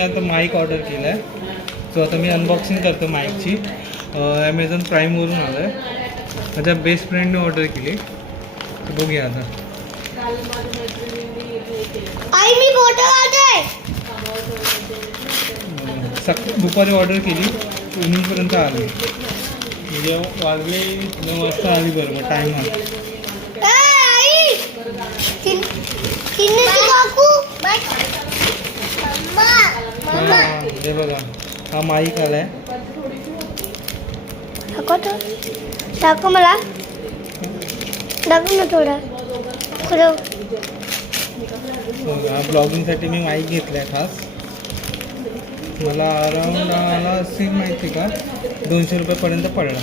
आता mic order केला आहे सो आता मी अनबॉक्सिंग करतो माईकची ॲमेझॉन प्राईमवरून आलं आहे माझ्या बेस्ट फ्रेंडने ऑर्डर केली. तर बघूया आता. आई मी फ़ोटो काढते. सक दुपारी ऑर्डर केली. इव्हनिंगपर्यंत आली. म्हणजे वाजले नऊ वाजता आली बरोबर ए, आई! चिन- चिन्नीची काकू! मम्मा मम्मा हे बघा. हा माईक आलाय. दाखव मला. दाखव ना थोडं. हा ब्लॉगिंगसाठी मी माईक घेतलाय खास. मला अराऊंड मला सेम माहिती का? दोनशे रुपयापर्यंत पडला.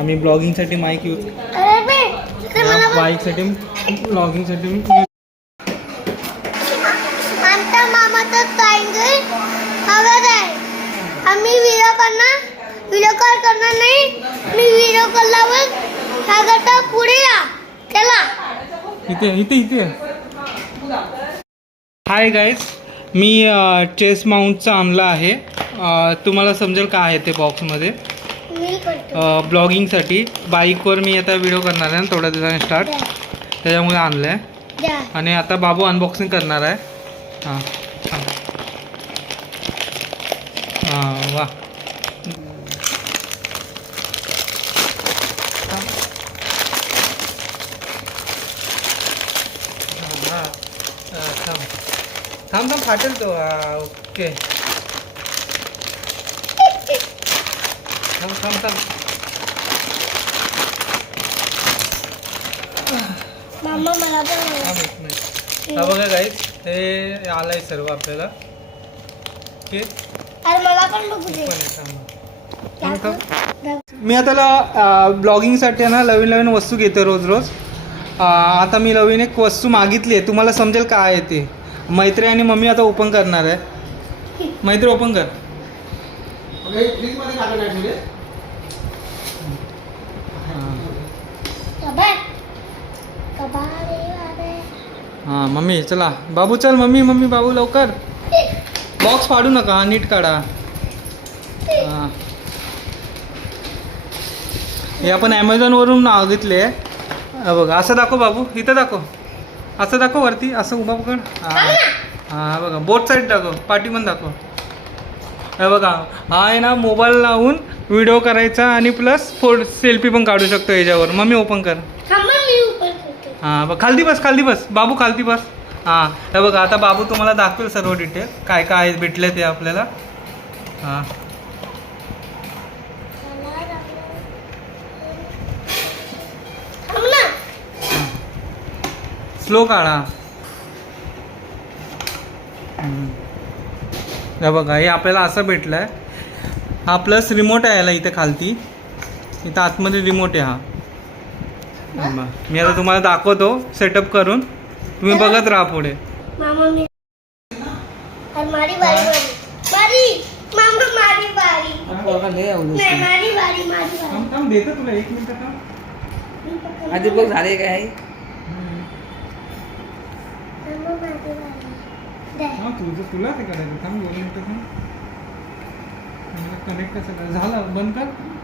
आम्ही ब्लॉगिंगसाठी माईक यूज अरे बे इकडे मला बघ. माईकसाठी ब्लॉगिंगसाठी मी आमच्या मामाचं ट्रायंगल हवं आहे आम्ही व्हिडिओ करणार व्हिडिओ कॉल करणार नाही मी व्हिडिओ कॉलवर सागरचा पुढे या चला। इथे इथे इथे। हाय गाईज मी चेस माउंटचा आणला आहे. तुम्हाला समजेल काय आहे ते बॉक्समध्ये ब्लॉगिंगसाठी बाईकवर मी आता व्हिडिओ करणार आहे ना थोड्या दिवसांनी स्टार्ट त्याच्यामुळे आणलं आहे आणि आता बाबू अनबॉक्सिंग करणार आहे. हां. हां वा हां थांब. थांब थांब फाटेल तो. ओके. थांब थांब थांब. मामा मला. थांब एक मिनिट. हा बघा गाईज हे आलंय सर्व आपल्याला. ओके. अरे मला पण बघू दे. पण आहे, थांबा. मी आता ब्लॉगिंगसाठी ना नवीन नवीन वस्तू घेतो रोज रोज. आता मी नवीन एक वस्तू मागितली आहे. तुम्हाला समजेल काय आहे ते? मैत्री आणि मम्मी आता ओपन करणार आहे. मैत्री ओपन कर. हां मम्मी चला. बाबू चल मम्मी मम्मी बाबू लवकर. बॉक्स फाडू नका नीट काढा. हां. हे आपण ॲमेझॉनवरून मागितले. आहे बघा असं दाखव बाबू इथं दाखव. असं दाखव वरती असं उभा पकड हां हां बघा बोट साईड दाखव पाठी पण दाखव. हे बघा हा आहे ना मोबाईल लावून व्हिडिओ करायचा आणि प्लस फोड सेल्फी पण काढू शकतो याच्यावर. मम्मी ओपन कर. हां बघ खालती बस खालती बस. बाबू खालती बस. हां हे बघा आता बाबू तुम्हाला दाखवेल सर्व डिटेल काय काय भेटले ते आपल्याला. हां. स्लो काढा. हे बघा हे आपल्याला असं भेटलं आहे हा प्लस रिमोट आहे याला इथे खालती. इथं आतमध्ये रिमोट आहे हा. मी आता तुम्हाला दाखवतो सेटअप करून. तुम्ही बघत राहा पुढे. मामा मी अरे मारी हा तुझं तुला ते करायचं थांब दोन मिनिटं थांब. कनेक्ट कसं झालं बंद कर.